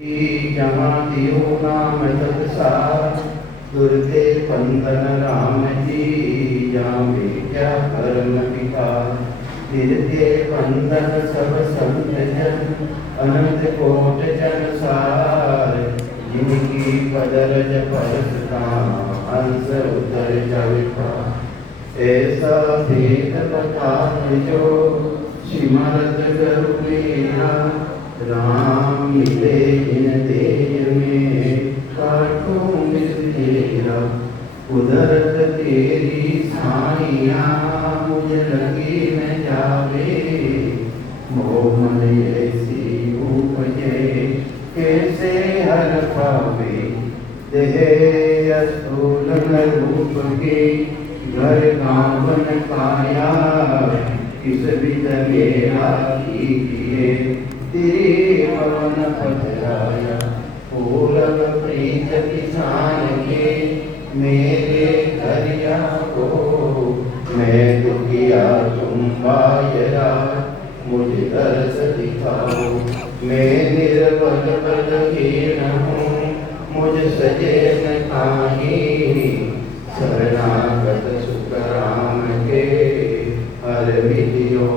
जहाँ दियो नाम तत्सार दुर्गे बंधन राम जी जामे क्या कर्म विकार तिरते बंधन सब संत जन अनंत कोट जन सार जिनकी कदर परसता हंस उतर जविता ऐसा भेद बखान जो सिमरत करुणा राम मिले इन देह में काटो मिलतेरा कुदरत तेरी साइया मुझे लगी न जावे मोह मन ऐसी उपजे कैसे हर पावे देह अस्तूल रूप के घर गाँव बन पाया किस विध मेरा कीजिए तेरे पवन पधराया पूरब प्रीत किसान के मेरे घरिया को मैं दुखिया तुम बायरा मुझे दर्श दिखाओ मैं निर्बल बलहीन हूँ मुझ सजे न काही शरणागत सुख राम के हर विधियो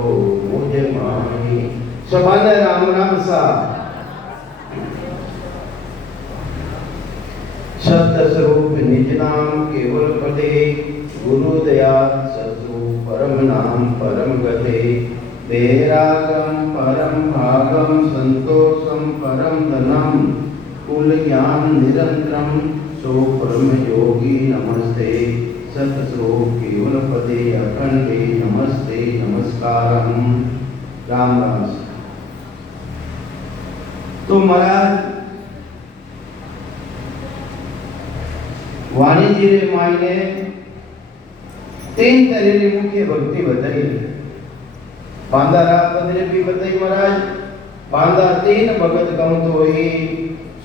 मुझ माही समान राम राम सा सत्य स्वरूप निज नाम केवल पदे गुरु दया सतु परम नाम परम गते वैरागम परम भागम संतोषम परम धनम कुल ज्ञान निरंतरम सो परम योगी नमस्ते सत्य स्वरूप केवल पदे अखंडे नमस्ते नमस्कारम राम राम सा। तो महाराज वाणी जी रे माई ने तीन तरह की मुख्य भक्ति बताई बांधा रात बदले भी बताई महाराज बांधा तीन भगत कम तो ही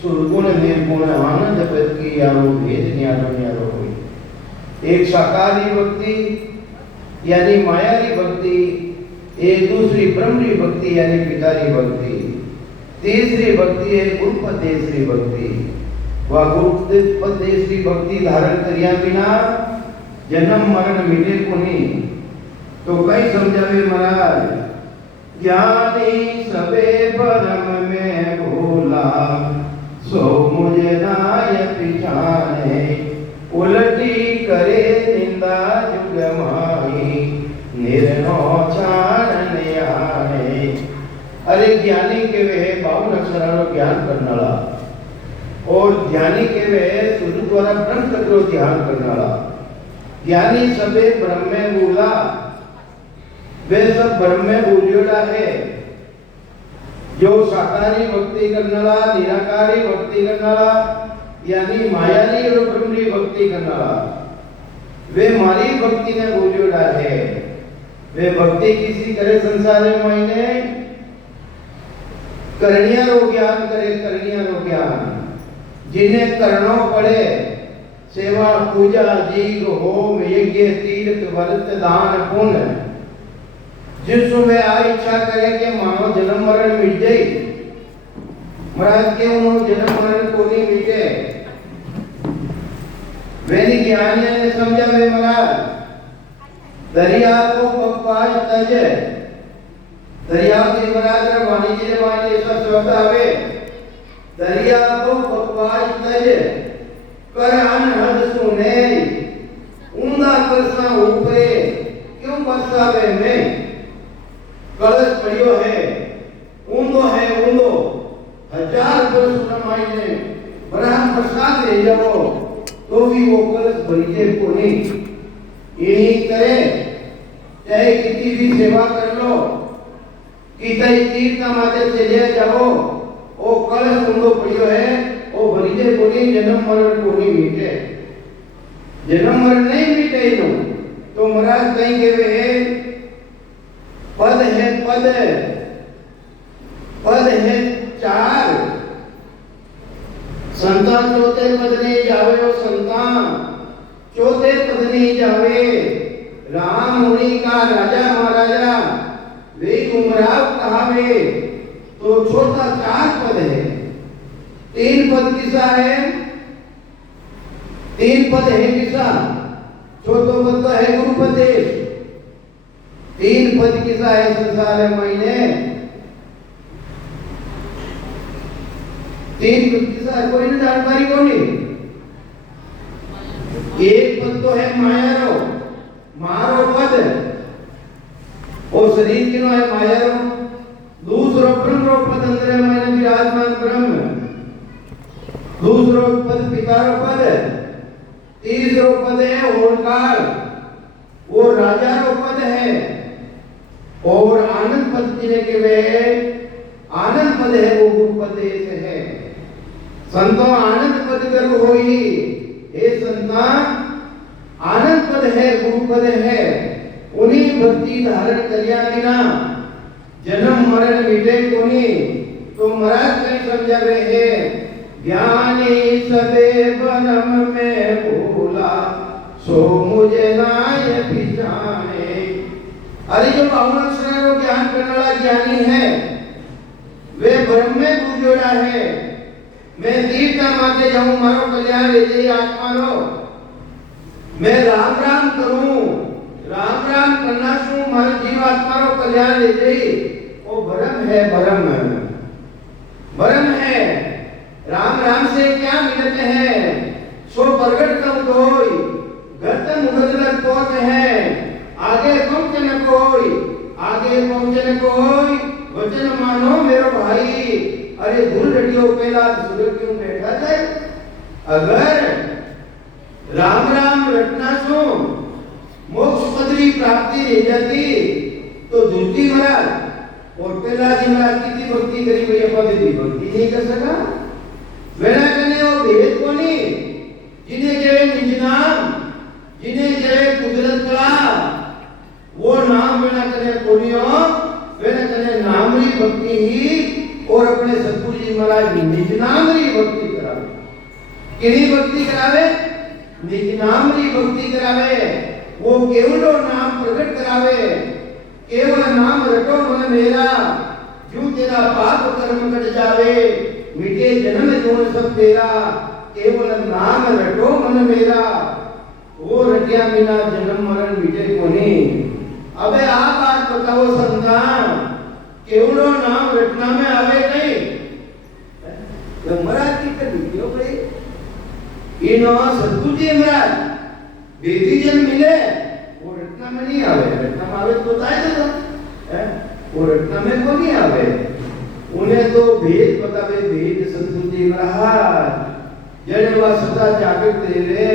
सुरगुण निर्गुण आनंद प्रत की यारो भेद न्यारो हुई एक साकारी भक्ति यानी मायारी भक्ति एक दूसरी ब्रह्मरी भक्ति यानी पितारी भक्ति तीसरी भक्ति है गुरुपदेश्वरी भक्ति वह गुरुपदेश्वरी भक्ति धारण करिया बिना जन्म मरण मिले को नहीं तो कई समझावे महाराज ज्ञानी सबे परम में भोला सो मुझे नाय पिछाने उलटी करे निंदा जुग माही निर्णो छान आने अरे ज्ञानी के वे बावन अक्षराणो ज्ञान करनाला और ज्ञानी के वे सुध द्वारा ब्रह्म तत्व ध्यान करनाला ज्ञानी सबे ब्रह्म में बोला वे सब ब्रह्म में बोलियोड़ा है जो साकारी भक्ति करनाला निराकारी भक्ति करनाला यानी मायारी और ब्रह्मरी भक्ति करनाला वे मारी भक्ति ने बोलियोड़ा है वे भक्ति किसी करे संसार में मायने करनिया रो ज्ञान करे करनिया रो ज्ञान जिन्हें करनो पड़े सेवा पूजा जीग होम यज्ञ तीर्थ व्रत दान पुण्य जिसमें वे आ इच्छा करे कि मानो जन्म मरण मिट जाए महाराज के उन्होंने जन्म मरण को नहीं मिटे वैनी ज्ञानिया ने समझा वे महाराज दरिया को बकवास तजे दरिया के बराबर वाणिज्य वाणी ऐसा शब्द आवे दरिया को बकवास तजे कर अनहद सुने ऊंधा करसा ऊपरे क्यों बरसावे में कलश पड़ियो है ऊंधो हजार वर्ष सुनमाई ने बराबर बरसात ले जाओ तो भी वो कलश भरीजे को नहीं यही करे चाहे कितनी भी सेवा कर लो कितने तीर्थ माते चले जाओ ओ कलश ऊंधो पड़ियो है ओ भरीजे को नहीं जन्म मरण को नहीं मिटे जन्म मरण नहीं मिटे तो महाराज कहीं के वे है पद है चार संतान चौथे पद नहीं जावे ओ संतान चौथे पद नहीं जावे राम मुनि का राजा महाराजा वे गुमराह कहावे तो छोटा चार पद है तीन पद किसा है, तीन पद है किसा, चौथो पद तो है गुरुपदेश। तीन पद किसा है संसार महीने, तीन पद किसा है, कोई जानकारी को नहीं। एक पद तो है मायारो, मारो पद, और शरीर किनो है मायारो। दूसरो ब्रह्म पद अंदर मैंने विराजमान ब्रह्म, दूसरो पद पितारो पद, तीसरो पद है ओंकार, वो राजा रो पद है, और आनंद पद जिने के वे आनंद पद है वो गुरु पद से है। संतो आनंद पद गर्भ होई, हे संता आनंद पद है गुरु पद है, उन्हीं भक्ति धारण करिया बिना जन्म मरण मिटे कोनी। तो महाराज कहीं समझा रहे हैं, ज्ञानी सबे ब्रह्म में भूला, सो मुझे नाय पहचाने। अरे जो अक्षर को ज्ञान करने वाला ज्ञानी है, वे ब्रह्म में बुझोड़ा है। मैं तीर्थ माते जाऊं, मारो कल्याण ले जाइए आत्मा रो, मैं राम राम करूं, राम राम करना शू मारे जीवात्मा रो कल्याण ले जाइए, वो भरम है, भरम भरम है। राम राम से क्या मिलते हैं, सो प्रगट कर कोई गतम उगदन कोच है, आगे पहुंचे न कोई, आगे पहुंचे न कोई, वचन मानो मेरो भाई। अरे धूल रटियो पहला सूरज क्यों बैठा जाए, अगर राम राम रटना सो मोक्ष पदरी प्राप्ति रह जाती तो दूसरी महाराज और पहला जी महाराज की भक्ति करी हुई पद्धति भक्ति नहीं कर सका। वेना कने वो भेद कोनी, जिन्हें केवे निज नाम, जिन्हें केवे कुदरत कला, वो नाम वेना कने कोनियो, वेना कने नामरी भक्ति ही, और अपने सतगुरु जी महाराज निज नामरी भक्ति करावे। किनी भक्ति करावे, निज नामरी भक्ति करावे। वो केवलो नाम प्रकट करावे, केवल नाम रटो मन मेरा, जो तेरा पाप कर्म कट जावे, मिटे जन्म जोन सब तेरा, केवल नाम रटो मन मेरा, वो रटिया बिना जन्म मरण मिटे कोनी। अबे आप बात बताओ संतान, केवलो नाम रटना में आवे नहीं, तो महाराज की कर क्यों भाई, इनो सतगुरु जी महाराज बेदी जन मिले, वो रटना में नहीं आवे, रटना में आवे तो बताए देगा, वो रटना में को नहीं आवे। उन्हें तो भेद बतावे, भेद सतगुरु जी महाराज जन व सदा जागृत देवे,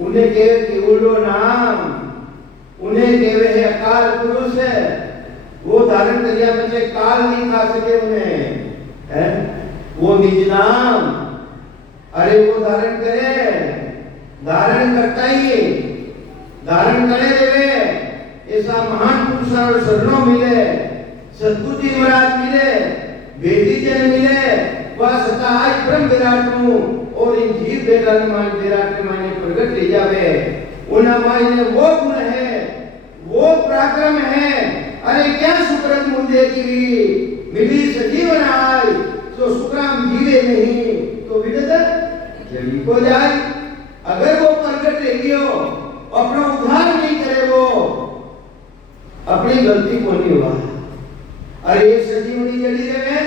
उन्हें केवलो नाम, उन्हें केवे है अकाल पुरुष है, वो धारण करिया बच्चे काल नहीं खा सके उन्हें, वो निज नाम, अरे वो धारण करे, धारण करता ही, धारण करे देवे। ऐसा महान पुरुष और शरणों मिले, सतगुरु जी महाराज मिले, बेदी जन मिले, वह सता आज ब्रह्म विराट हूँ, और इन जीव विराट माने प्रगट ले जावे। उन मायने वो गुण है, वो पराक्रम है। अरे क्या सुकृत मुझे की मिली सजीवन आई, तो सुक्राम जीवे नहीं तो विदत जड़ी को जाए। अगर वो प्रगट ले गयो, अपना उद्धार नहीं करे, वो अपनी गलती को नहीं हुआ। अरे ये सजीवनी जड़ी देवे,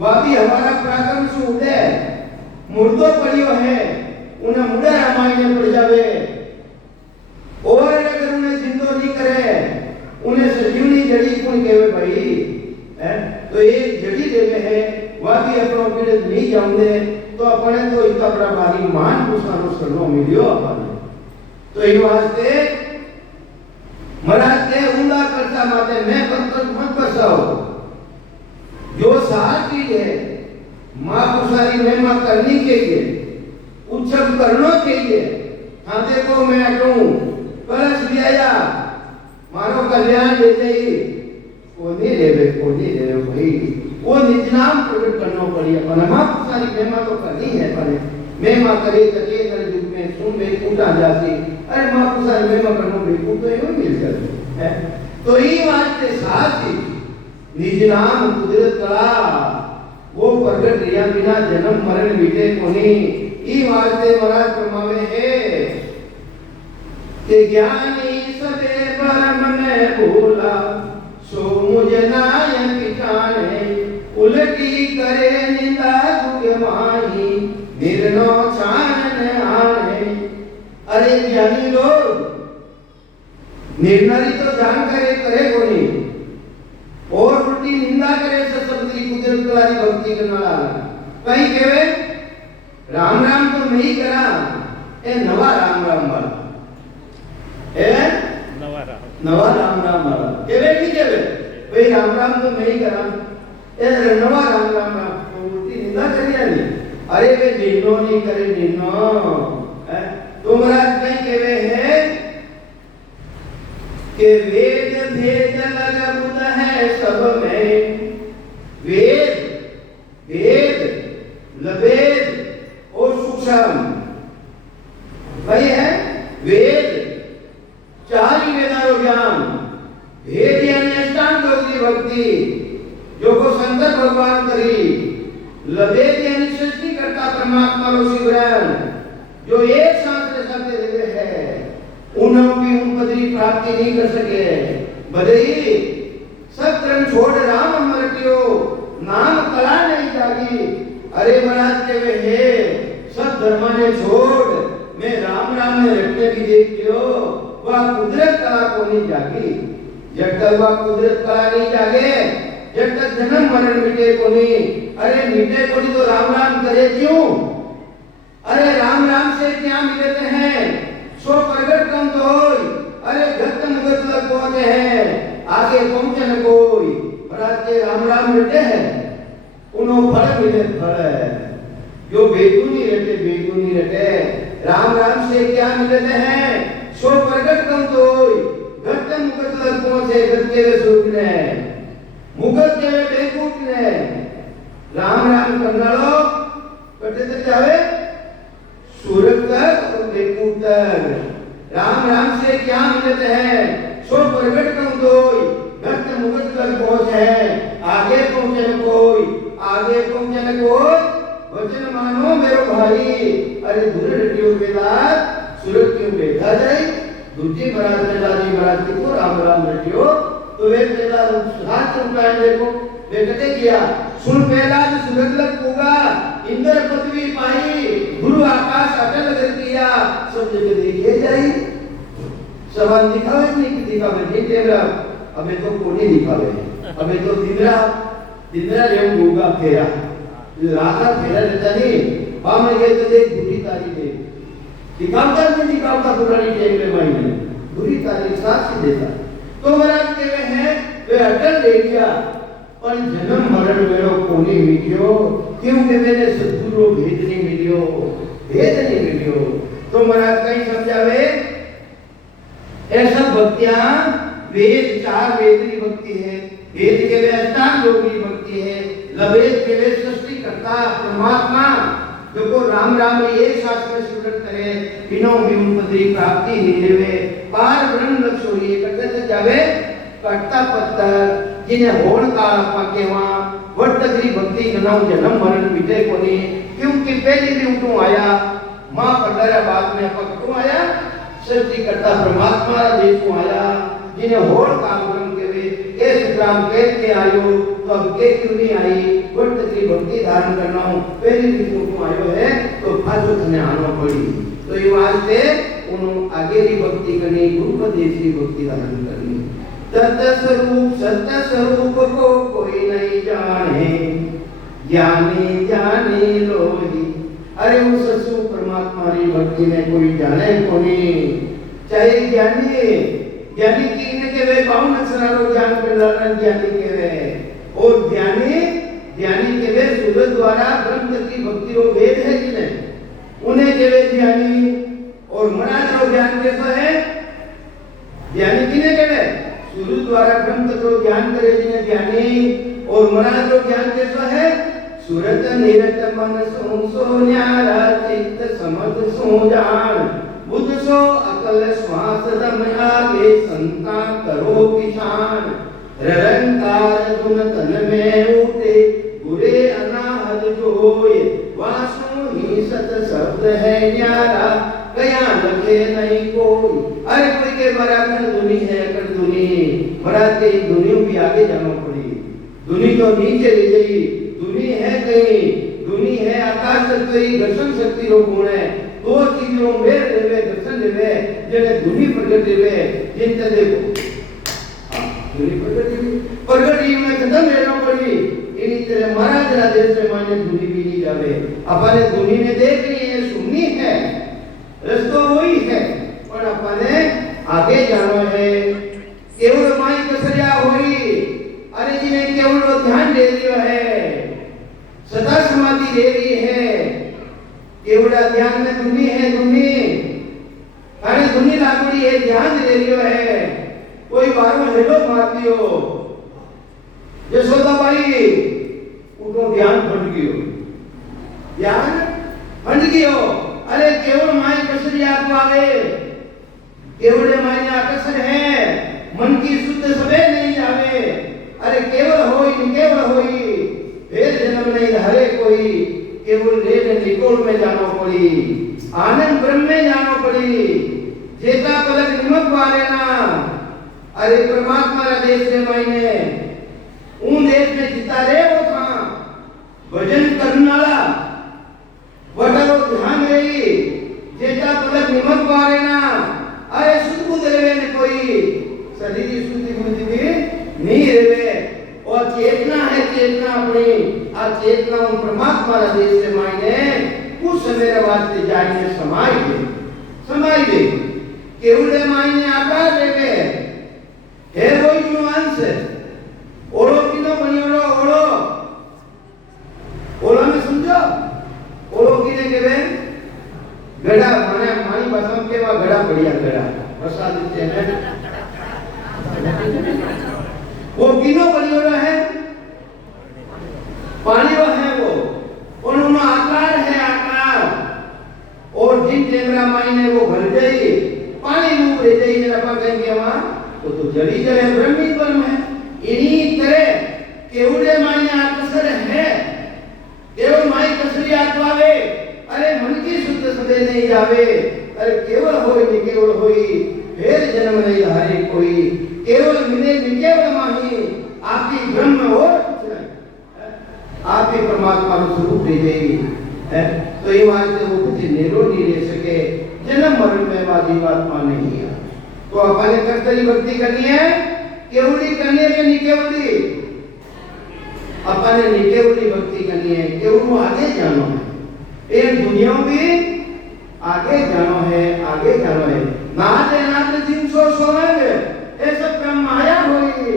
वह भी हमारा पराक्रम से उठे, मुर्दो पड़ियो है, उन्हें मुड़ा रामायण में पड़ जावे, और अगर उन्हें जिंदो नहीं करे, उन्हें सजीवनी जड़ी कौन कहवे भाई, तो एक जड़ी देवे है, वह भी अपना पीड़ित नहीं जाऊंगे, तो अपने तो इतना बड़ा भारी मान पुरुषानो शरणों मिलियो अपने। तो इन वास्ते महाराज के ऊंधा करता माते मैं बंकर मत बसाओ, जो सार चीज है मां पुरुषारी महिमा करनी चाहिए, उत्सव करना चाहिए। हाँ देखो मैं कहूं कलश ले आया, मानो कल्याण ले जाइए, वो नहीं लेवे, वो नहीं लेवे भाई, वो निज नाम प्रकट करना पड़ी अपन। मां पुरुषारी महिमा तो करनी है अपने, महिमा करे तके कर युग में सुन बे कूटा जासी। अरे मां पुरुषारी महिमा करना बेकूफ तो यूं मिल जाती है। तो ये वास्ते साथ ही निज नाम कुदरत कला, वो प्रगट रिया बिना जन्म मरण मिटे कोनी। ई वास्ते महाराज फरमावे है कि ज्ञानी सबे ब्रह्म में भूला सो मुझ नायक जाने। उलटी करे निंदा दुख माही निर्नो छान आने। अरे ज्ञानी लोग निर्णय तो जान करे कोनी और उल्टी निंदा करे सत्संगी कुदरत वाली भक्ति करने वाला कहीं केवे राम राम तो नहीं करा ए नवा राम राम वाला ए नवा राम राम वाला केवे नहीं केवे भाई राम राम तो नहीं करा ए नवा राम राम तो उल्टी निंदा करिया नहीं। अरे वे निन्नो नहीं करे निन्नो तुम्हारा कहीं केवे है कि वेद भेद लग बुध है सब में। वेद भेद लभेद और सूक्ष्म वही है वेद चार ही वेदांत ज्ञान। भेद यानी अष्टांग योग की भक्ति जो को शंकर भगवान करी। लभेद यानी सृष्टि करता परमात्मा रो शिवरान जो एक साथ सब देवे है उन्होंने भी उन पदवी प्राप्ति नहीं कर सके। बदई सब तरह छोड़ राम अमरटियो नाम कला नहीं जागी। अरे महाराज के वे है सब धर्म ने छोड़ मैं राम राम ने रटने भी देख लियो वह कुदरत कला को नहीं जागी। जब तक वह कुदरत कला नहीं जागे जब तक जन्म मरण मिटे को नहीं। अरे मिटे को नहीं तो राम राम करे क्यों? अरे राम राम से क्या मिलते हैं सो प्रगट कम तो होई। अरे घट मुगत लग पहुंचे हैं आगे पहुंचे न कोई। महाराज के राम राम मिटे हैं उन्हों फल मिले फल जो बेगुनी रटे राम राम से क्या मिलते हैं सो प्रगट कम तो होई। घट मुगत लग पहुंचे घट के सुख ने मुगत के बेकूट ने राम राम करना लो कटे तक जावे सूरत तक और बेकूट तक। राम राम से क्या मिलते हैं सो प्रगट कम दोई। घट मुगत तक पहुंचे आगे पहुंचे न कोई वचन मानो मेरो भाई। अरे दूर डटियो बेला सूरत क्यों बैठा जाए। दूसरी महाराज ने दादी महाराज को राम राम डटियो तो वे बेला हाथ उठाए देखो बेकते किया सुन पहला जो सूरत लग होगा इंद्र पृथ्वी पाई गुरु आकाश अटल कर किया सब जगह देखिए जाई। सवाल दिखावे नहीं दिखावे नहीं तेरा अबे तो कोनी दिखावे अबे तो दिनरा रेम होगा फेरा राता फेरा रहता नहीं हम ये तो देख बुरी तारीख है दिखावता नहीं दिखावता पुरानी टेम में मायने बुरी तारीख साथ से देता तो महाराज के वे हैं वे अटल ले गया पर जन्म मरण मेरो कोनी मिलियो क्योंकि मैंने सद्गुरु भेद नहीं मिलियो। तो महाराज कहीं समझावे ऐसा भक्तियां वेद चार वेद की भक्ति है। वेद के वे अष्टांग योग की भक्ति है। लवेद के वे सृष्टि करता परमात्मा जो को राम राम एक साथ में स्वीकृत करे बिनो भी पदरी प्राप्ति ही लेवे पार ब्रह्म लक्ष्य होइए करते से जावे कटता पत्थर जिन्हें होण काल पाकेवा वर्तगरी भक्ति गनाऊ जन्म मरण मिटे कोनी। क्योंकि पहली भी उठू आया मां पटरा बाद में पकटू आया सृष्टि करता परमात्मा देखू आया जिन्हें होण काल ब्रह्म के वे ए संग्राम के आयो तो अब के क्यों नहीं आई वर्तगरी भक्ति धारण करना हूं पहली भी उठू आयो है तो फाजो तने आनो पड़ी। तो ये वास्ते उन आगे की भक्ति करनी गुरु उपदेश की भक्ति धारण करनी। सत्य स्वरूप को कोई नहीं जाने ज्ञानी जाने लोही। अरे उस सत्य परमात्मा की भक्ति में कोई जाने को नहीं चाहे ज्ञानी की के वे बावन अक्षरारो ज्ञान प्रदान ज्ञानी के वे और ज्ञानी के वे सूरज द्वारा ब्रह्म की भक्ति रो वेद है जिन्हें उन्हें के वे ज्ञानी और महाराज रो ज्ञान कैसा है ज्ञानी किने के वे सूरज द्वारा ब्रह्म तत्व ज्ञान करे जिन्हें ज्ञानी और महाराज रो ज्ञान कैसा है सूरत निरत मन सो न्यारा चित्त समझ सो जान बुद्ध सो अकल श्वास दम आगे संता करो किसान निरंकार गुण तन में उठे बुरे अनाहत है न्यारा कया लखे नहीं कोई। अरे कोई के मारा खंड दुनी है खंड दुनी महाराज के दुनियों भी आगे जाना पड़ी। दुनी तो नीचे ले गई, दुनी है कहीं, दुनी है आकाश शक्ति दर्शन शक्ति रो गुण है। दो चीजों मेर देवे दर्शन देवे जने दुनी प्रगट देवे जिनते देखो दुनी प्रगट में खत्म लेना पड़ी। इनी तेरे महाराज रा देश में माने दुनी भी नहीं जावे। अपने दुनी ने देख ली है सुननी है रस्तो वही है पर अपने आगे जाना है। केवल माई कसरिया होई अरे जी ने केवल ध्यान दे दियो है सदा समाधि दे रही है। केवल ध्यान में दुनी है दुनी अरे दुनी लागड़ी है ध्यान दे रियो है। कोई बारों हेलो मार दियो यशोदा बाई उनको ध्यान फट गयो ध्यान फट गयो। अरे केवल माई कसरिया को आवे केवल माई आकर्षण है मन की शुद्ध सबे नहीं जावे। अरे केवल होई निकेवल होई फिर जन्म नहीं धारे कोई। केवल रेन निकोल में जानो पड़ी आनंद ब्रह्म में जानो पड़ी। जेता पलक निमक वाले ना अरे परमात्मा रा देश में मायने उन देश में जिता रे वो था भजन करने वाला वटारो ध्यान रही जेता पलक निमक वाले ना। अरे सुध देवे ने कोई शरीर की शुद्धि बुद्धि भी नहीं रेवे और चेतना है चेतना अपनी आ चेतना उन परमात्मा रा देश से मायने कुछ समय वास्ते जाने समाई दे केवड़े मायने आकार देवे है वही जो अंश ओलो किनो बनियोलो ओलो में समझो ओलो किने केवे गड़ा माने मानी भाषा में केवा गड़ा बढ़िया गड़ा प्रसाद देते हैं वो किनो बनियोलो है पानी वो है वो और उनका आकार है आकार और जिन टेमरा मायने वो भर गई पानी रूप रह गई मेरा पा कहेंगे वहां तो जड़ी जल है ब्रह्मी ब्रह्म है। इन्हीं तरह केवड़े मायने आकर्षण है केवल माई कसरी आत्मावे अरे मन की शुद्ध सदे नहीं जावे। अरे केवल होई निकेवल होई फिर जन्म नहीं धारे कोई। केवल मिले निकेवल माही आपकी ब्रह्म हो आप ही परमात्मा को स्वरूप दे देगी है। तो ये वास्ते वो कुछ निरो नहीं ले सके जन्म मरण में जीवात्मा नहीं है। तो अपने कर्तरी भक्ति करनी है केवली करनी है कि निकेवली अपने निकेवली भक्ति करनी है केवल आगे जानो है एक दुनिया भी आगे जानो है नाते नाते जिन सो सोएंगे ये सब काम माया होई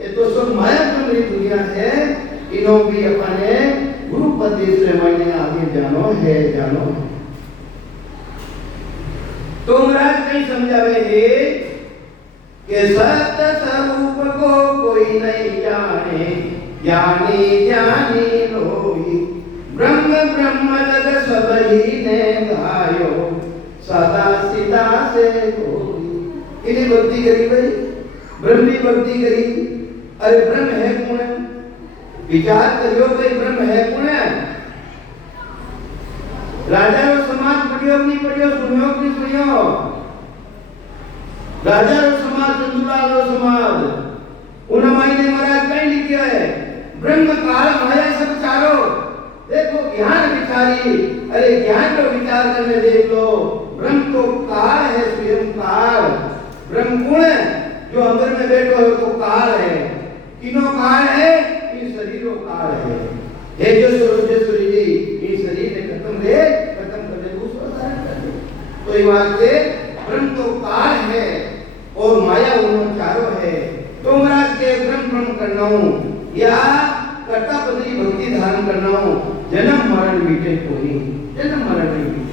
ये तो सब माया की दुनिया है। इन्हों भी अपने गुरु पति से मायने आगे जानो है। तो महाराज कहीं समझावे है कि सत्य स्वरूप को कोई नहीं जाने जानी लोई ब्रह्म जग सब ही ने गायो सदा सीधा से कोई। इन्हीं भक्ति करी भाई ब्रह्मी भक्ति करी। अरे ब्रह्म है कौन विचार करियो भाई ब्रह्म है कौन। राजा रो समाज पढ़ियो नहीं पढ़ियो सुनियो नहीं सुनियो। राजा रो समाज चंदुलाल रो समाज उन मायने महाराज कहीं लिखियो है ब्रह्म काल माया सब चारो। देखो ज्ञान विचारी अरे ज्ञान को विचार करने देख लो ब्रह्म तो काल है स्वयं काल। ब्रह्म कौन है जो अंदर में बैठो है तो काल है। तीनों काल है इन शरीरों काल है। हे जो सूर्य जी इन शरीर ने खत्म कर दे दूसरा धारण कर दे। तो ये बात से ब्रह्म तो काल है और माया उन चारों है। तो महाराज के ब्रह्म करना हूं या कर्ता पदरी भक्ति धारण करना हूं जन्म मरण मिटे कोई जन्म मरण नहीं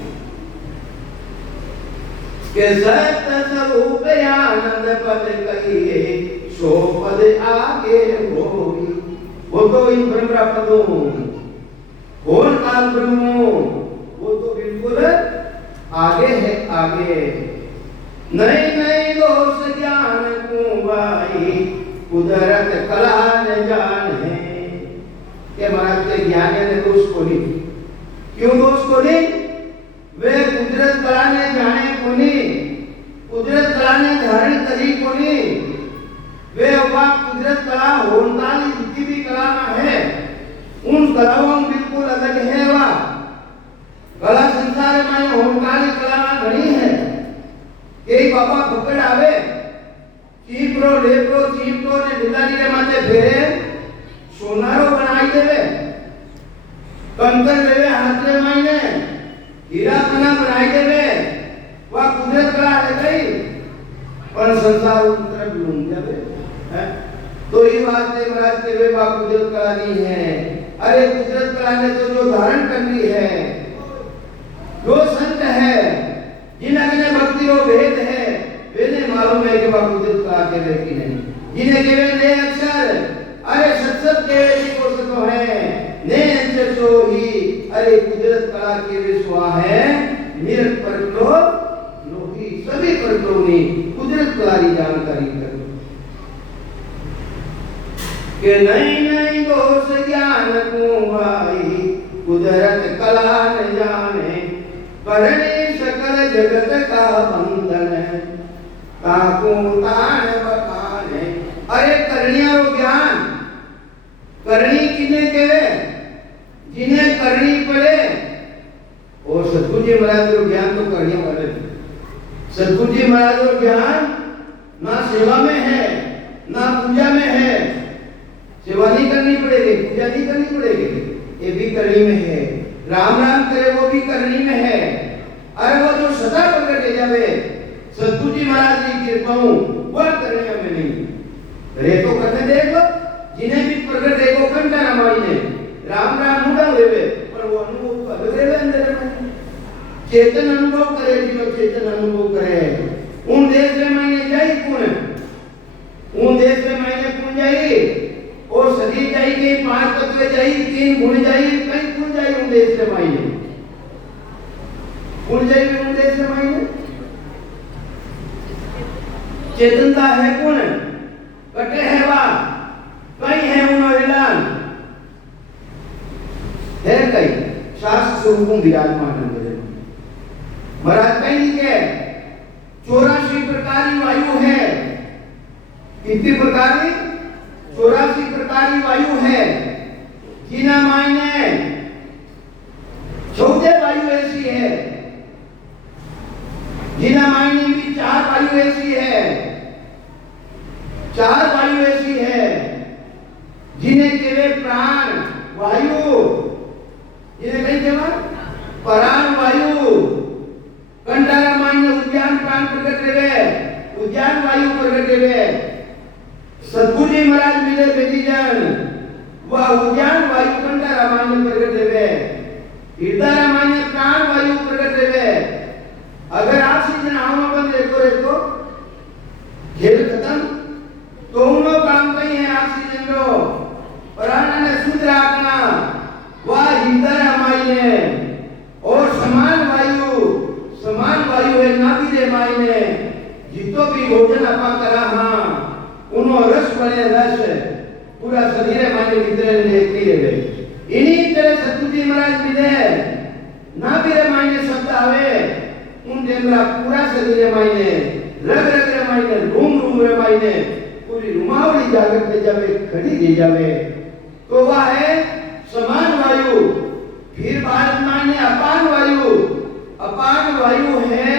के सत्य स्वरूप आनंद पद कहिए सो पद आगे होई। वो तो इन ब्रह्म पदों कौन काल ब्रह्म वो तो बिल्कुल आगे है आगे। नहीं दोष ज्ञान को भाई कुदरत कला न जाने के महाराज के ज्ञान ने दोष को नहीं। क्यों दोष को नहीं कुदरत कला ने जाने कोनी, कुदरत कला ने धारण करी कोनी, वे वह कुदरत कला होनताली जितनी भी कला है उन कलाओं बिल्कुल अलग है। वह कला संसार में होनताली कला घनी है। कई बाबा पकड़ आवे चीपरो लेपरो चीपरो ने बिलाड़ी रे माथे फेरे सोनारो बनाई देवे, कंकर लेवे हाथ रे मायने हीरा कना बनाई देवे। वह कुदरत कला है कई पर संसार उतर घूम जावे है। तो ये बात है महाराज के वे वह कुदरत कला नहीं है। अरे कुदरत कला ने तो जो धारण करनी है, जो संत है जिन्हें भक्ति रो भेद है वे मालूम है कि वह कुदरत कला के वे की नहीं। जिन्हें के वे ने अक्षर अरे सत्सत के वे को सतो है ने अंश सो ही। अरे कुदरत कला के वे सुआ है निरत पर लो लोही सभी पर लो ने कुदरत कला की जानकारी कर के नहीं नहीं दोष ज्ञान को भाई कुदरत कला न जाने करने सकल जगत का बंधन काकू तान बकाने। अरे करनिया रो ज्ञान करनी किने के जिन्हें करनी पड़े और सतगुरु जी महाराज रो ज्ञान तो करनिया वाले। सतगुरु जी महाराज रो ज्ञान ना सेवा में है ना पूजा में है। सेवा नहीं करनी पड़ेगी, पूजा नहीं करनी पड़ेगी, ये भी करनी में है। राम राम करे वो भी करनी में है। अरे वो जो सदा प्रकट ले जावे सतगुरु जी महाराज की कृपा वह करने में नहीं। रे तो करने देखो जिन्हें भी प्रकट देखो कंटा रामाई ने राम राम मुड़ा लेवे पर वो अनुभव अलग लेवे अंदर में चेतन अनुभव करे जो चेतन अनुभव करे। उन देश में मैंने जाई कौन उन देश में मैंने कौन जाई और सदी जाई के पांच तत्व जाई तीन गुण जाई कई गुण जाई उन देश में मैंने गुण जाई उन देश में मैंने चेतनता है कौन कटे है वा कई है उन ऐलान है कई शास्त्र स्वरूप विराजमान है। महाराज कहीं के 84 प्रकार की वायु है। कितनी प्रकार की 84 प्रकार की वायु है। जिना मायने 14 वायु ऐसी है। जिना मायने भी 4 वायु ऐसी है। 4 वायु ऐसी है जिन्हें केवे प्राण वायु जिन्हें कहीं केवा प्राण वायु कंटारा मायने उद्यान प्राण प्रकट रेवे उद्यान वायु प्रकट रेवे। सतगुरु जी महाराज मिले बेटी जन वह उद्यान वायु कंटारा मायने प्रकट रेवे हृदय रामायण प्राण वायु प्रकट रेवे। अगर ऑक्सीजन हवा बंद देखो खेल खत्म तो उनो काम नहीं है ऑक्सीजन रो प्राण ने शुद्ध रखना वह हृदय रामायण और समान वायु है नाभि रे मायने जितो भी भोजन अपा करा हां उनो रस बने रस पूरा शरीर मायने भीतर लेती रहे। इन्हीं तरह सतगुरु जी महाराज मिले नाभि रे मायने शब्द आवे उन देवरा पूरा शरीर मायने रग रग रे मायने रूम रे मायने पूरी रुमावली जागृत ले जावे खड़ी दे जावे तो वह है समान वायु। फिर भारत मायने अपान वायु है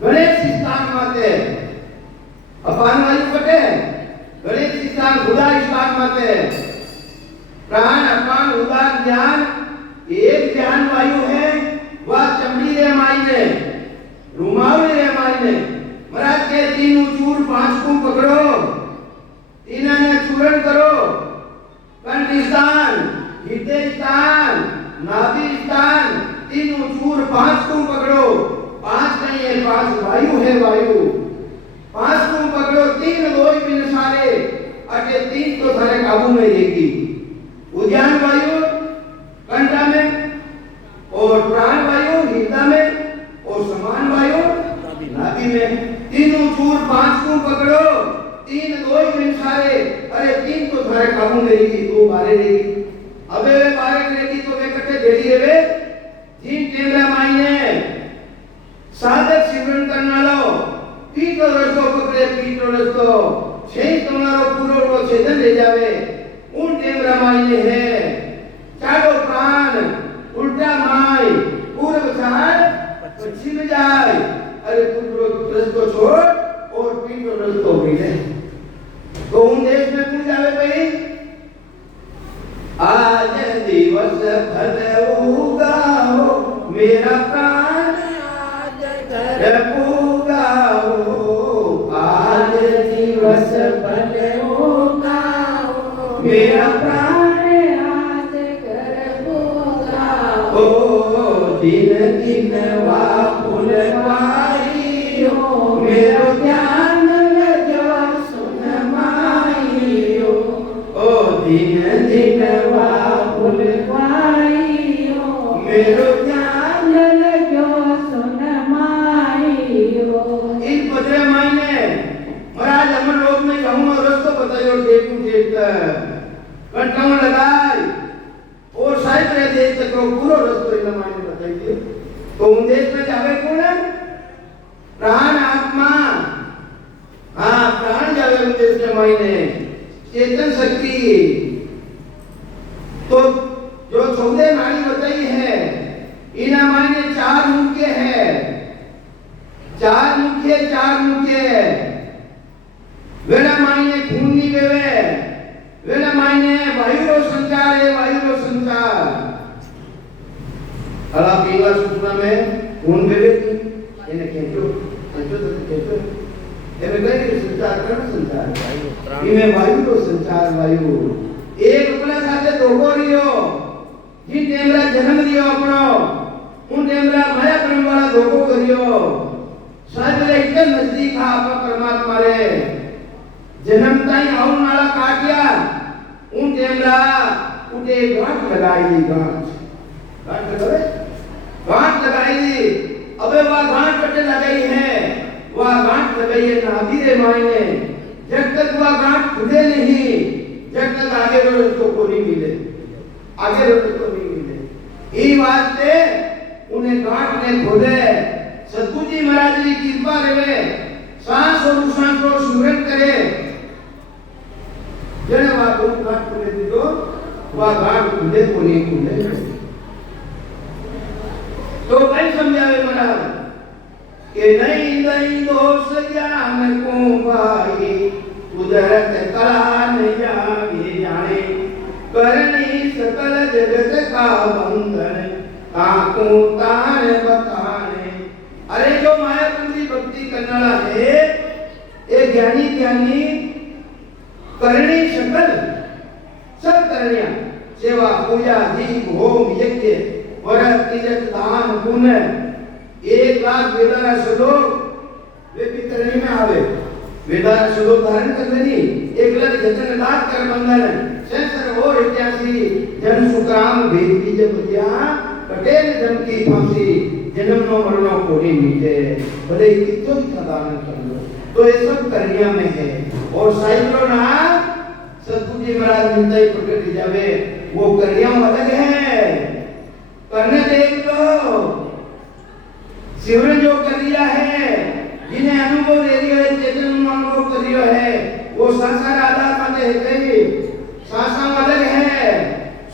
गणेश स्थान माते अपान वायु कटे गणेश स्थान खुदा स्थान माते प्राण अपान उदार ज्ञान एक ज्ञान वायु है वह चमड़ी रे मायने रुमावली रे मायने। महाराज के 3 चूर 5 को पकड़ो तीनों ने चूरण करो कंठ स्थान हृदय स्थान नाभि स्थान 3 चूर 5 को पकड़ो 5 नहीं है 5 वायु है वायु 5 को पकड़ो 3 लोई बिन सारे अटे 3 तो थारे काबू में रहेगी। उद्यान वायु कंठा में और प्राण वायु हृदय में और समान वायु नाभि में। 3 चूर 5 को पकड़ो 3 लोई बिन सारे अरे 3 तो थारे काबू में रहेगी 2 बारे रहेगी। अबे वे बारे रहेगी तो वे कटे भेड़ी रे जिन टेमरा मायने चेतन रह जावे उन टेम रामायण है चारो प्राण उल्टा माय पूर्व चार पश्चिम जाए अरे पूर्व रस्तो छोड़ और पीछे रस्तो मिले तो उन देश में कौन जावे भाई आज दिवस भदऊगा हो मेरा प्राण आज करपूगा हो आज दिवस भदऊगा हो मेरा प्राण आज करपूगा हो दिन दिन वा फुलवाई हो मेरो ध्यान लजो सुन माई हो ओ दिन दिन वा फुलवाई हो मेरो ध्यान लजो सुन माई हो। इस पत्र मायने महाराज अमर लोक में जाऊं और रस्तो बताइयो देखूं देखकर कंठों लगाई और साहिब रे देख सको पूरा रस्तो इन मायने बताइए तो उन देश में जावे कौन है प्राण आत्मा हाँ प्राण जावे उन देश के मायने चेतन शक्ति तो जो 14 नाड़ी बताई है इना मायने चार मुख्य है चार मुख्य वेला मायने खून नहीं बेवे वेला मायने वायु रो संचार है वायु रो संचार अला पीला सूचना में खून बेवे એને કેજો તો કેજો એમે કઈ સંચાર કરવાનો સંચાર વાયુ ઈમે વાયુનો સંચાર વાયુ એક ઉપલા સાથે ધોકો રહ્યો જી ટેમરા જન્મ રહ્યો આપણો હું ટેમરા માયા પ્રેમ વાળા ધોકો કર્યો સાહેબ એટલે નજદીક આ આપણા પરમાત્મા રે જન્મ તાઈ આવું નાળા કાટ્યા હું ટેમરા ઉડે ગાંઠ લગાઈ દી ગાંઠ लगाई दी अबे वह गांठ कटे लगाई है वह गांठ लगाई है नाभि रे मायने जब तक वह गांठ खुले नहीं जब तक आगे रस्तो को नहीं मिले आगे रस्तो को नहीं मिले ई वास्ते उन्हें गांठ ने खोले सतगुरु जी महाराज की कृपा रहे सांस और उछाल को सुरन करे जने वह गांठ खुले तो वह गांठ खुले को नहीं खुले तो कई समझावे महाराज के नहीं नहीं दोष ज्ञान को भाई कुदरत कला न जागे जाने करनी सकल जगत का बंधन काको तान बताने। अरे जो माया पुरी भक्ति करने वाला है ये ज्ञानी करनी सकल सब करनिया सेवा पूजा दीप होम यज्ञ व्रत तीर्थ दान पुण्य 1 लाख वेदारा श्लोक वे भी करने में आवे वेदारा श्लोक धारण कर लेनी 1 लाख जतन लाख कर बंधन संसार हो 81 जन सुखराम भेद बीज बलिया कटेल जन की फांसी जन्म नो मरणो कोड़ी मीटे भले कितो दान कर लो तो ये सब करनिया में है और साइलो ना सतगुरु जी महाराज मिलता ही प्रकट जावे वो करनिया अलग है करने देख लो शिवरन जो कर लिया है जिन्हें अनुभव दे दिया है चेतन अनुभव कर लिया है वो संसार आधार पाते है कई सांसम अलग है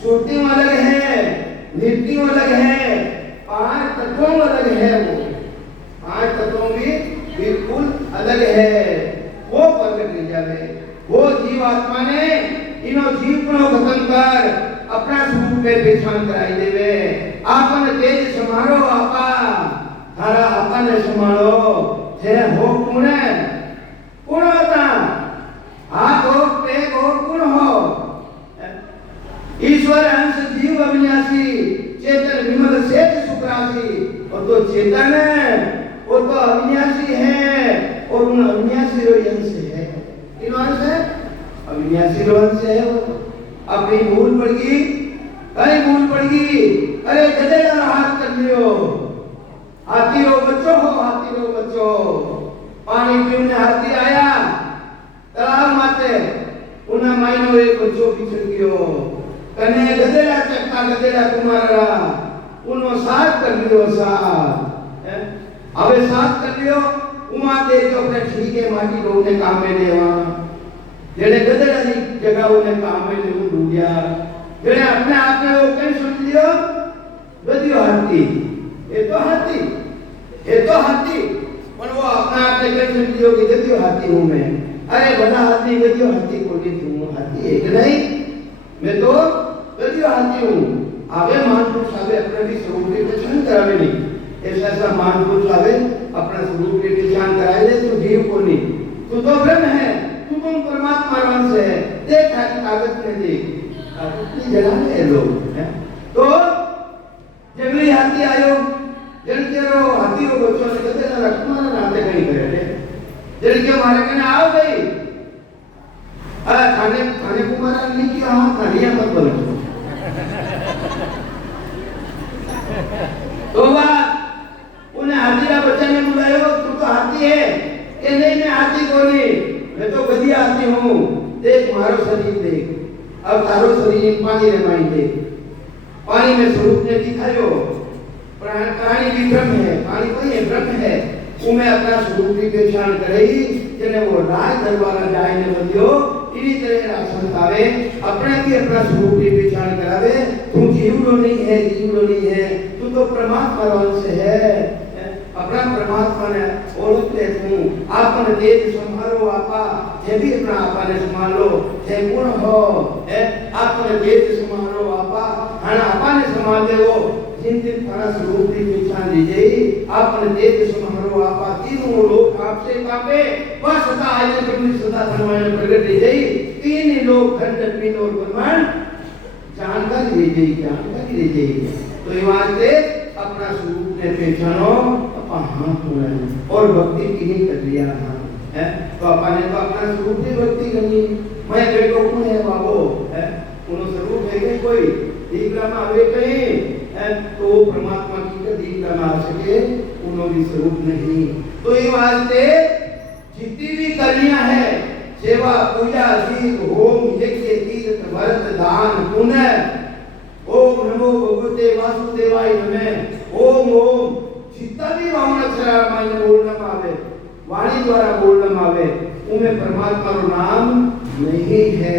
सुरती अलग है नित्य अलग है 5 तत्वों अलग है वो 5 तत्वों भी बिल्कुल अलग है वो प्रकट नहीं जावे वो जीव आत्मा ने इनो जीव को खत्म कर अपना स्वरूप पे पहचान कराई देवे आपन तेज समारो आपा थारा आपन समारो जे हो कुण होता हाथ हो पैर हो कुण हो ईश्वर अंश जीव अविनाशी चेतन विमल शेष सुखराशि और तो चेतन वो तो अविनाशी है और उन अविनाशी रो अंश है किन अंश है अविनाशी रो अंश है वो अब कहीं भूल पड़ गई अरे गधेड़ा हाथ कर लियो हाथी रो बच्चों पानी पीने हाथी आया तालाब माते उन्हें माइनो एक बच्चों पिछड़ गयो कने गधेड़ा कुमारा उन्हों साथ कर लियो अबे साथ कर लियो उमा दे जो अपने ठीक है माटी लोग ने काम में देवा जेने गधेड़ा दी जगह उन्हें काम में ले ढूंढिया जेने अपने आप ने वो कहीं सुन लियो गदियो हाथी ये तो हाथी पर वो अपने आप ने कहीं सुन लियो कि गदियो हाथी हूं मैं अरे बड़ा हाथी गदियो हाथी कोई हूं हाथी एक नहीं मैं तो गदियो हाथी हूं आवे महापुरुष आवे अपने भी स्वरूप की पहचान करावे नहीं ऐसा महापुरुष आवे अपना स्वरूप की पहचान कराए दे तो जीव को नहीं तू तो ब्रह्म है तू तो परमात्मा वंश है देख कागज में देख कागज जला है लोग है तो जंगली हाथी आयो जन के रो हाथी रो बच्चों ने कहते ना रखमाना नाते कहीं करे थे जन के मारे कने आओ गई थाने कुमारा ने किया हां थानिया मत बोलो तो बात उन्हें हाथी का बच्चा ने बुलायो तू तो हाथी है कि नहीं मैं हाथी को नहीं मैं तो गधिया हाथी हूं देख मारो शरीर देख अब तारो शरीर पानी रे माई देख पानी में स्वरूप ने दिखायो प्राणी भी ब्रह्म है पानी कोई है ब्रह्म है उमे अपना स्वरूप की पहचान करेगी जने वो राज दरबार जाए ने बंदियो इनी तरह राशन खावे अपने भी अपना स्वरूप की पहचान करावे तू जीवड़ो नहीं है तू तो परमात्मा वंश है अपना परमात्मा ने ओळख ले तू आपन तेज संभालो आपा जे भी अपना आपा ने संभालो जे गुण हो है आपन तेज संभालो आपा हना आपा ने संभाल देवो जिन दिन थारा स्वरूप की पहचान लीजिए आपन तेज संभालो आपा तीनों लोग आपसे कांपे वह सदा आए अपनी सदा धर्मय प्रगट लीजिए तीन लोग खंड पीन और ब्रह्मांड जानकारी लीजिए तो ये वास्ते अपना स्वरूप ने पहचानो और भक्ति किन्हीं कर लिया है तो अपन ने तो अपना स्वरूप की भक्ति करनी मैं बेटो कौन है बाबू है उनो स्वरूप है कि कोई दीपला में आवे कहीं है तो परमात्मा की का दीपला में आ सके उनो भी स्वरूप नहीं तो ये वास्ते जितनी भी करनिया है सेवा पूजा दीप होम यज्ञ तीर्थ व्रत दान पुण्य ओम नमो भगवते वासुदेवाय नमः ओम जितना भी वामनाक्षर बोलना आवे वाणी द्वारा बोलना आवे उनमें परमात्मा का नाम नहीं है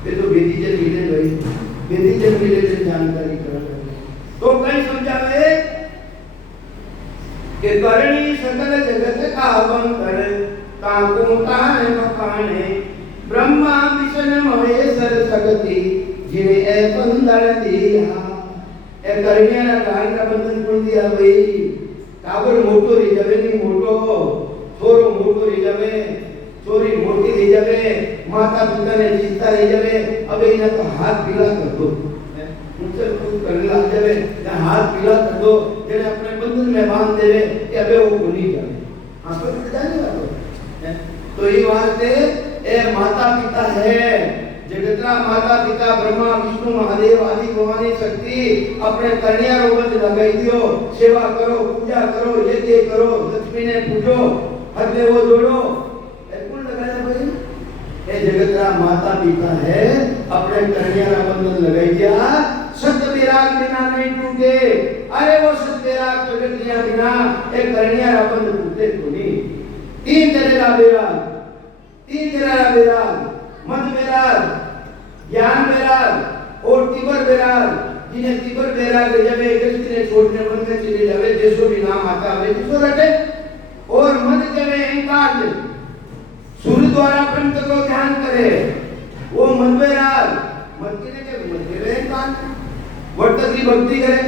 ये तो वेदीजन मिले भाई वेदीजन मिले से जानकारी कर तो कहीं समझावे कि करणी सकल जगत का बंकर ताकू ताने मकाने ब्रह्मा विष्णु महेश्वर सकति जिने ए बंदर दिया ए करण्याना गांडा बंधन कोण दिया भाई काबर मोटो रे जावे नी मोटो छोरो मोटो रे जावे छोरी मोटी रे जावे माता पिता ने चिंता रे जावे अब इना तो हाथ पीला कर दो मुझसे कुछ करने लग जावे या हाथ पीला कर दो जेने अपने बंधन में बांध देवे कि अबे वो नहीं जावे हां तो जाने वाला तो ये वास्ते ए माता पिता है जगतरा माता पिता ब्रह्मा विष्णु महादेव आदि भवानी शक्ति अपने कन्या रोबंद लगाई दियो सेवा करो पूजा करो यज्ञ करो लक्ष्मी ने पूजो हाथ में वो जोड़ो कौन लगाया भाई ये जगतरा माता पिता है अपने कन्या बंधन लगाई दिया सत्य विराग बिना नहीं टूटे अरे वो सत्य विराग प्रकट किया बिना एक कन्या बंधन टूटे तो नहीं तीन तरह का विराग मद विराग ज्ञान विराग और तिबर विराग जिन्हें तिबर विराग जब एक ने छोड़ने मन में चले जावे जैसो भी नाम आता है जिसको रटे और मद जब अहंकार सूर्य द्वारा ब्रह्म को ध्यान करे वो मद विराग मद के मद अहंकार वर्तक की भक्ति करे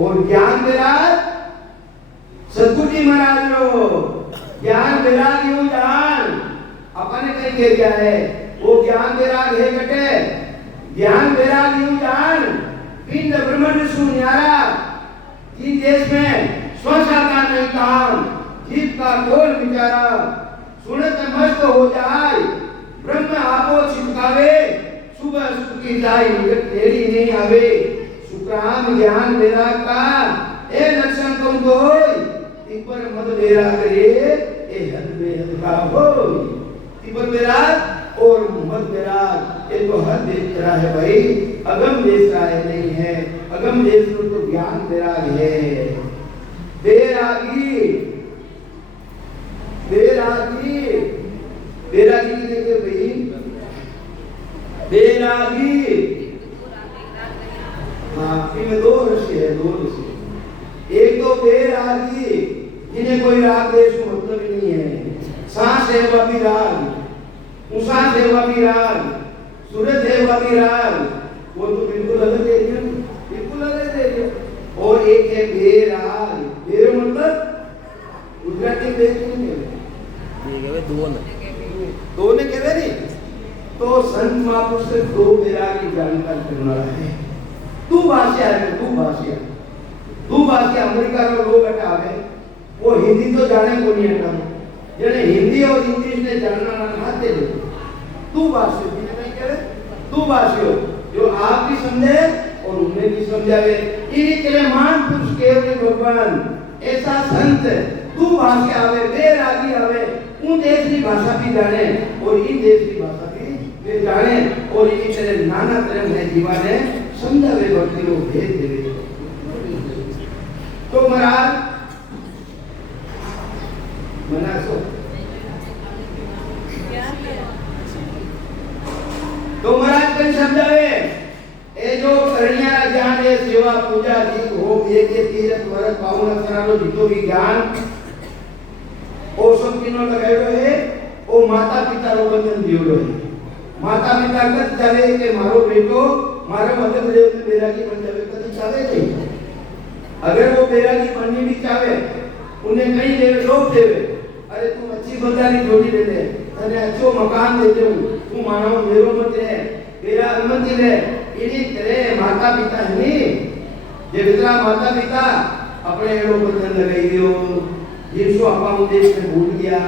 और ज्ञान विराग सद्गुरु जी महाराज लो ज्ञान विराग यूं जान अपने कहीं कह दिया है वो ज्ञान विराग है कटे ज्ञान विराग यूं जान पिंड ब्रह्मांड सुन्यारा तीन देश में स्वसा का नहीं काम जीव का खोल विचारा सुनत मस्त हो जाए ब्रह्म आपो छिपकावे सुबह सुख की जाए निकट तेरी नहीं आवे सुक्राम ज्ञान विराग का ए लक्षण तुम तो तिबर मद विराग रे ए हद बेहद का हो तिबर विराग और मद विराग ये तो हद देख रहा है भाई अगम देख रहा है नहीं है अगम देख तो ज्ञान विराग है बैरागी बैरागी बैरागी देखिए भाई हाँ, इनमें दो ऋषि है, दो ऋषि। एक तो बेरागी, जिन्हें कोई राग देश को मतलब ही नहीं है। सांस है वह भी राग, उसास है वह भी राग, सूरज है वह भी राग, वो तो बिल्कुल अलग एरिया, बिल्कुल अलग एरिया। और एक है बेराग, बेरो मतलब गुजराती बेर नहीं है, ये कहवे दो ने कहवे नहीं। तो संत महापुरुष से दो बेरागी जानकार करना है। तू भाषा है, तू भाषा, तू भाषा अमेरिका रो लोग हटावे, वो हिंदी तो जाने को नहीं हटा, जने हिंदी और इंग्लिश ने जानना ना खाते दे। तू भाषा जिन्हें नहीं कहे, तू भाषा जो आप भी समझे और उन्हें भी समझावे। इन्हीं के लिए महान पुरुष केवल भगवान ऐसा संत तू भाषा आवे, बेरागी आवे, उन देश की भाषा भी जाने और इन देश की भाषा भी वे जाने और इन्हीं तरह नाना तरह है जीवाने समझावे, भक्ति को भेद देवे। तो महाराज मना सो तो महाराज कहीं समझावे ए जो करनिया ज्ञान है सेवा पूजा दीप होम यज्ञ तीर्थ व्रत पावन करालो जितो भी ज्ञान ओ सब किनो लगायो है ओ माता पिता रो बंधन दियो है। माता पिता कद चाहे के मारो बेटो मारे मदद ले बेरागी बन जावे, कदी चाहे नहीं। अगर वो बेरागी बननी भी चाहे उन्हें कहीं देवे लोग देवे, अरे तुम अच्छी बंदारी जोड़ी दे दे, तने अच्छो मकान दे दे, तू मानो मेरो मत है, मेरा अनुमति ले। इन्हीं तरह माता पिता नहीं, जे वितरा माता पिता अपने एड़ो बंधन लगाई दियो, जिसको अपना उद्देश्य में भूल गया,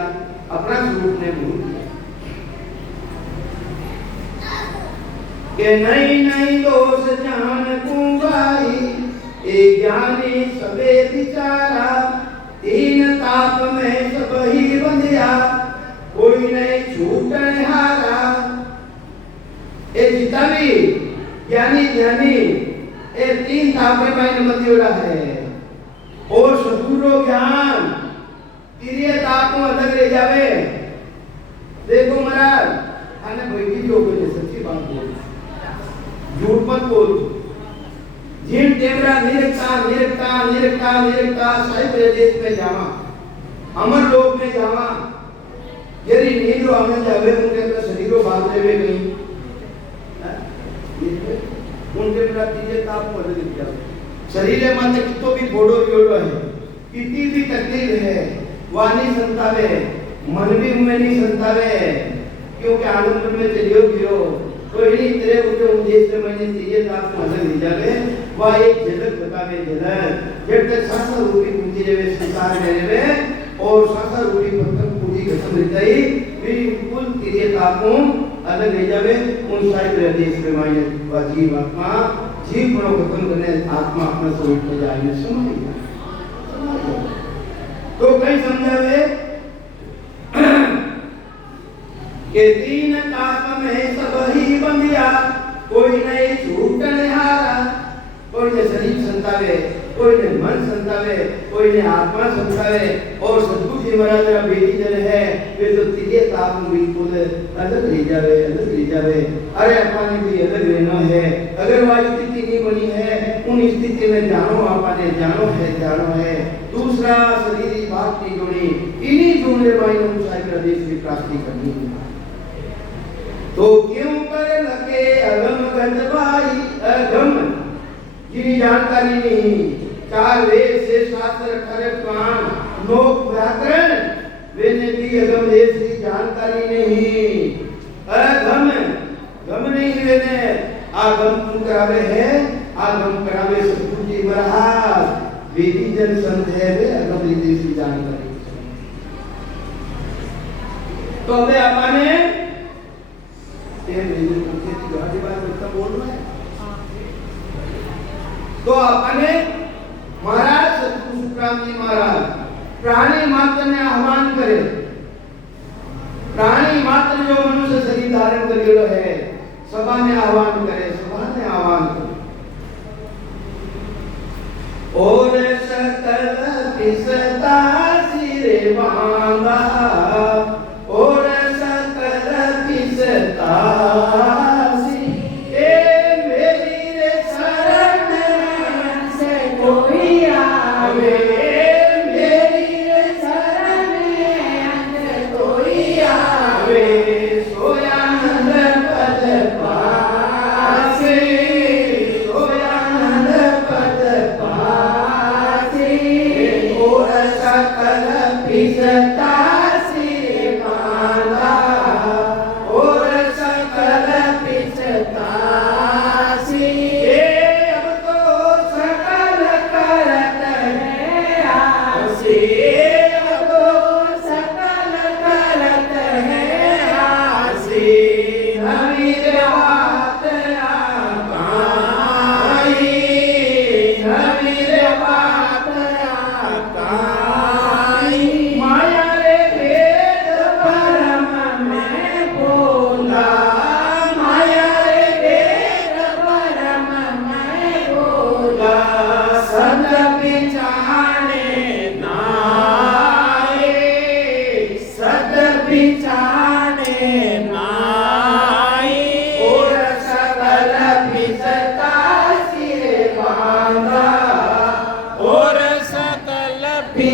अपना स्वरूप ने भूल गया। के नहीं नहीं दोष जान कुंगाई, ए ज्ञानी सबे विचारा, तीन ताप में सब ही बंधिया, कोई नहीं छूटने हारा। ए जितना भी ज्ञानी ज्ञानी ए तीन ताप में मैंने मतियोड़ा है और सदूरो ज्ञान तिरिय ताप में अलग रह जावे। देखो महाराज आने बैठी लोगों ने सच्ची बात बोल, झूठ मत बोल। जिन टेमरा निरक्ता निरक्ता निरक्ता निरक्ता साहिब देश में जावा, अमर लोक में जावा, यदि नींद रो आने जावे उनके तो शरीरों भाग लेवे कहीं, उनके मेरा तीजे ताप को अलग दिख जावे। शरीर माते कितो भी बोड़ो योड़ो है, कितनी भी तकलीफ है, वाणी संतावे, मन भी उनमें नहीं संतावे, क्योंकि आनंद में चलियो गिरो। तो इन्हीं तरह उनके उद्देश्य में मैंने तीजे ताप को अलग दिख जावे, वह एक झलक बतावे झलक। जब तक सांसा रूपी पूंजी रेवे संसार में रेवे और सांसा रूपी पत्थर पूंजी खत्म रहता ही, बिल्कुल तीजे तापों अलग ले जावे। उन साहिब देश में मायने जीव आत्मा जीव को खत्म करने आत्मा अपना स्वरूप में जाने समय तो कहीं समझावे के तीन ताप में सब ही बंधिया, कोई नहीं छूटने हारा। कोई ने शरीर संतावे, कोई ने मन संतावे, कोई ने आत्मा संतावे। और सद्गुरु जी महाराज का बेटी जन है वे तो तीजे ताप में बिल्कुल अलग ले जावे, अलग ले जावे। अरे अपने भी अलग रहना है। अगर वह स्थिति नहीं बनी है, उन स्थिति में जानो आपने जानो है। दूसरा शरीर बात नहीं जोड़ी, इन्हीं जोड़े मायने उन साहिब देश की प्राप्ति करनी है। तो क्यों कर लगे अगम गंधवाई अगम, जिन्हें जानकारी नहीं, चार वेद से शास्त्र अक्षर पुराण लोक व्याकरण वे ने भी अगम देश की जानकारी नहीं। अगम गम नहीं वे ने आगम तुम करावे है, आगम करावे सतगुरु जी महाराज। वेदी जन संत है वे अगम देश की जानकारी। तो अबे अपने तो अपने महाराज सतगुरु सुखराम जी महाराज प्राणी मात्र ने आह्वान करे, प्राणी मात्र जो मनुष्य शरीर धारण करेलो है, सभा ने आह्वान करे, सभा ने आह्वान करे। और सकल पिसता सिरे बांधा, और सकल पिसता सी ए मेरी रे शरण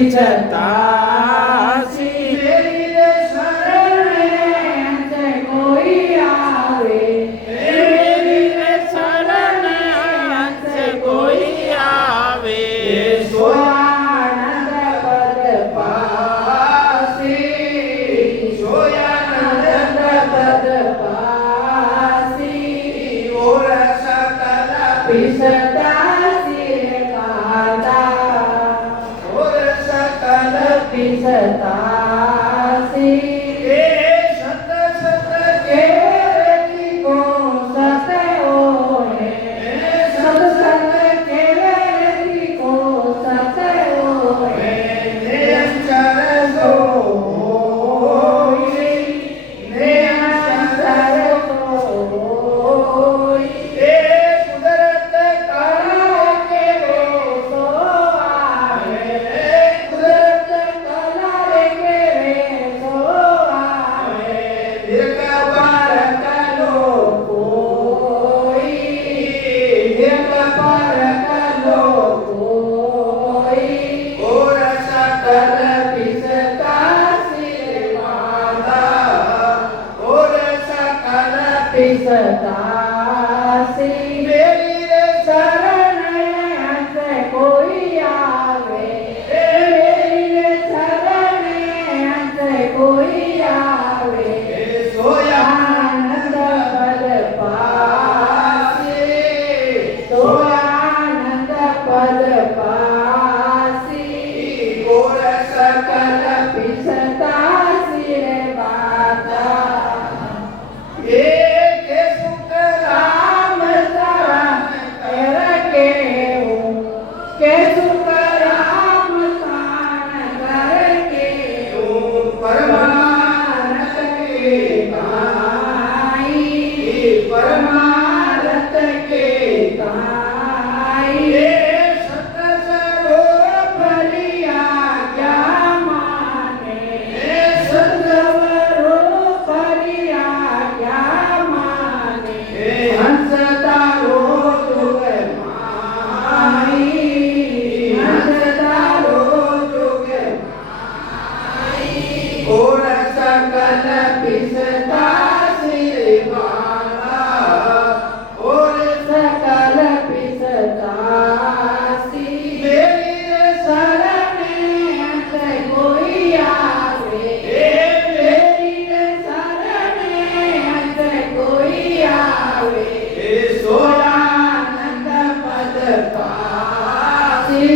पिछतासी मेरी रे शरण से कोई आवे, मेरी रे शरण से कोई आवे सोयानंद पद पासी, सोयानंद पद पासी, और सकल पिछतासी गाता, और सकल पिछतासी सत सत के रति को सत ओढ़े, सत सत के रति को सत ओढ़े, निरंतर सोई, निरंतर सोई, कुदरत कला के वे सो आवे, कुदरत कला के वे सो आवे, निरंकार कलो कोई, निरंकार कलो कोई, और सकल पिछतासी माता, और सकल पिछतासी मेरी रे शरण से कोई आवे, मेरी रे शरण से कोई आवे, सोयानंद पद पासी, सोयानंद पद पासी, और सकल पिछतासी रे बाता, के सुख राम शरण कर के हूँ, के सुख राम शरण कर के हूँ, परमानंद के गाई, परमानंद के गाई, सत सरोपरिया क्या माने, सरोपरिया क्या माने, हंस तारो जुग माई, हंस तारो जुग माई, और सकल पिछतासी वाला, और सकल पिछतासी मेरी रे शरण से कोई आवे, मेरी रे शरण से कोई आवे, सोयानंद पद पासी,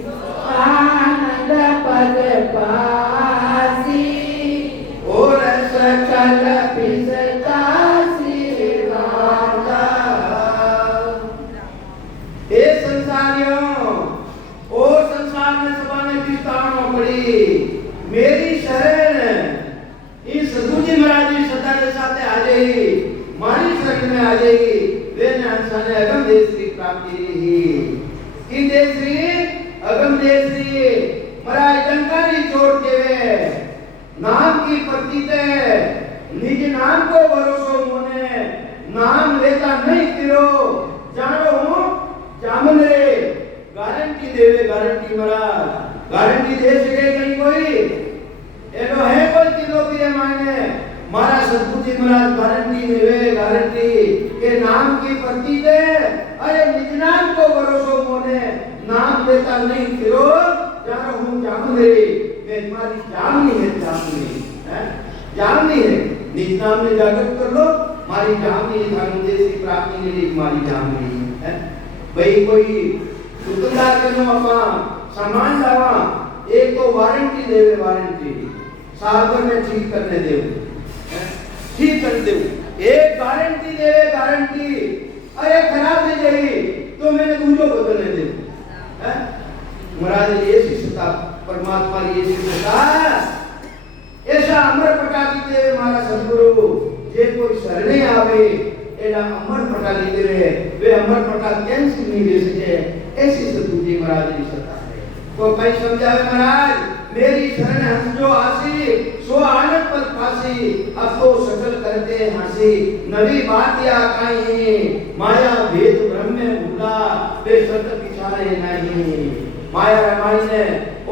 सोयानंद पद पासी, और सकल पिछतासी गाता। ए संसारियों, ओ संसार में सबने विस्तारों पड़ी, मेरी शरण इस सतगुरु महाराज जी सदा के साथ आ जाएगी, मारी शरण में आ जाएगी, वे ने हंसाने अगम देश की प्राप्ति रही, कि देश री अगम देश री महाराज डंकारी छोड़ के वे नाम की प्रतीत निज नाम को भरोसो मोने, नाम लेता नहीं फिरो, जानो हूँ जामन रे, गारंटी देवे गारंटी महाराज, गारंटी दे सके कहीं कोई, एनो है कोई किलो की मायने, मारा सतगुरु जी महाराज गारंटी देवे गारंटी के नाम की प्रतीत अरे निज नाम को भरोसो मोने, नाम लेता नहीं फिरो, जानो हूँ जामन रे, मैं तुम्हारी जामनी है, जामनी है, जामनी है, निज नाम में जागृत कर लो, मारी जामनी धर्म देश की प्राप्ति के लिए तुम्हारी जामनी है, भाई कोई दुकानदार करनो अपना सामान लावा, एक तो वारंटी देवे, वारंटी साल भर में ठीक करने दे, ठीक कर दे, एक गारंटी देवे गारंटी, अरे खराब दे जाई तो मैंने दूसरो बदलने दे, महाराज ये शिष्यता परमात्मा ये शिष्यता ऐसा अमर प्रकार की देवे हमारा सद्गुरु, जे कोई शरणे आवे एड़ा अमर प्रकार की देवे, वे अमर प्रकार कैसे नहीं दे सके, ऐसी सद्गुरु जी महाराज की सत्ता है। को भाई समझावे महाराज, मेरी शरण हंस जो आसी, सो आनंद पर फासी, अब तो सकल करते हंसी, नवी बात या काई, माया भेद ब्रह्म में भूला, वे सत पिछाड़े नहीं। माया रे मायने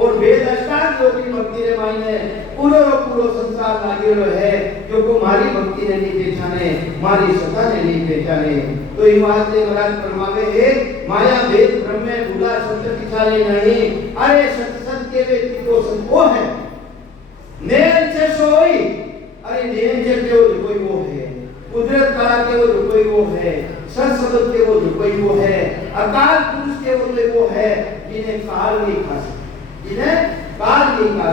और वेद अष्टांग योगी भक्ति रे मायने पूरो संसार लागेलो है जो को मारी भक्ति ने नहीं पहचाने मारी सत्ता ने नहीं पहचाने। तो ये बात से महाराज फरमावे है माया वेद ब्रह्म में भूला सत्य पिछाने नहीं। अरे सत के व्यक्ति को संतो है नैन से सोई। अरे नैन से जो कोई वो है कुदरत कला के वो जो कोई वो है सत शब्द के वो जो कोई वो है अकाल पुरुष के वो है जिन्हें काल नहीं खा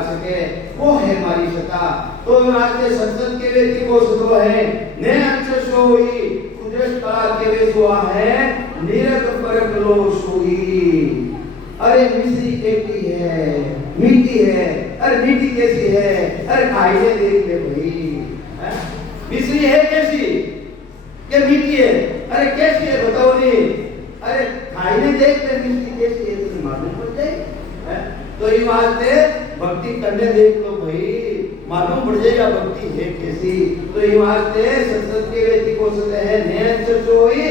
सके वो है हमारी सत्ता। तो आज के सत्संग के व्यक्ति को सुनो है ने अंश सोई कुदरत कला के वे सुआ है निरक परक लो सोई। अरे मिश्री कैसी है मीठी है। अरे मीठी कैसी है अरे खाइए देख ले भाई मिश्री है कैसी क्या मीठी है। अरे कैसी है बताओ नहीं। अरे खाइए देख ले मिश्री कैसी है तो मालूम पड़ जाए। तो ये वास्ते भक्ति करने देख लो भाई मालूम पड़ जाएगा भक्ति है कैसी। तो ये वास्ते सत्संग के व्यक्ति को सत्य है नैन से सोई।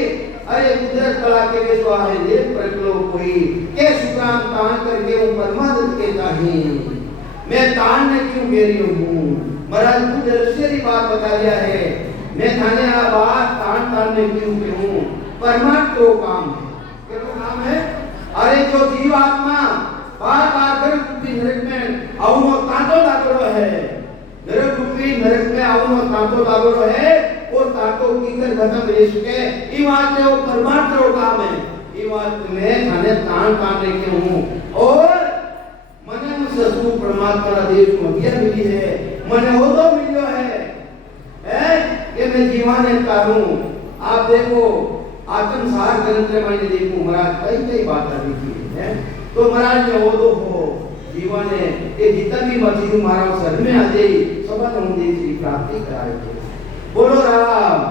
अरे कुदरत कला के वे सो है देख पर लो कोई के सुकाम तान करके वो परमानंद के ताही मैं तान ने क्यों घेरी हूँ। महाराज कुछ रस्सी बात बता दिया है मैं थाने आ बात तान ने क्यों हूँ। परमात्मा को काम है क्या तो काम है। अरे जो जीवात्मा बार घर रूपी नरक में आवनो तांतो दागलो है नरक रूपी नरक में आवनो तांतो दागलो है और तांतो कीकर खत्म रेस के ई बात वो परमात्मा को काम है। ई बात में थाने तान लेके हूँ और मने ससु परमात्मा का देश मध्य मिली है मने वो तो मिलो है कि मैं जीवाने कारूं। आप देखो आत्मसार ग्रंथ में देखो महाराज कई बातें लिखी है। तो महाराज ने वो तो हो जीवाने ये जितना भी मछली मारा सर में आ जाए सब हम प्राप्ति कराए थे। बोलो राम।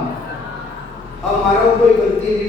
अब हमारा कोई गलती नहीं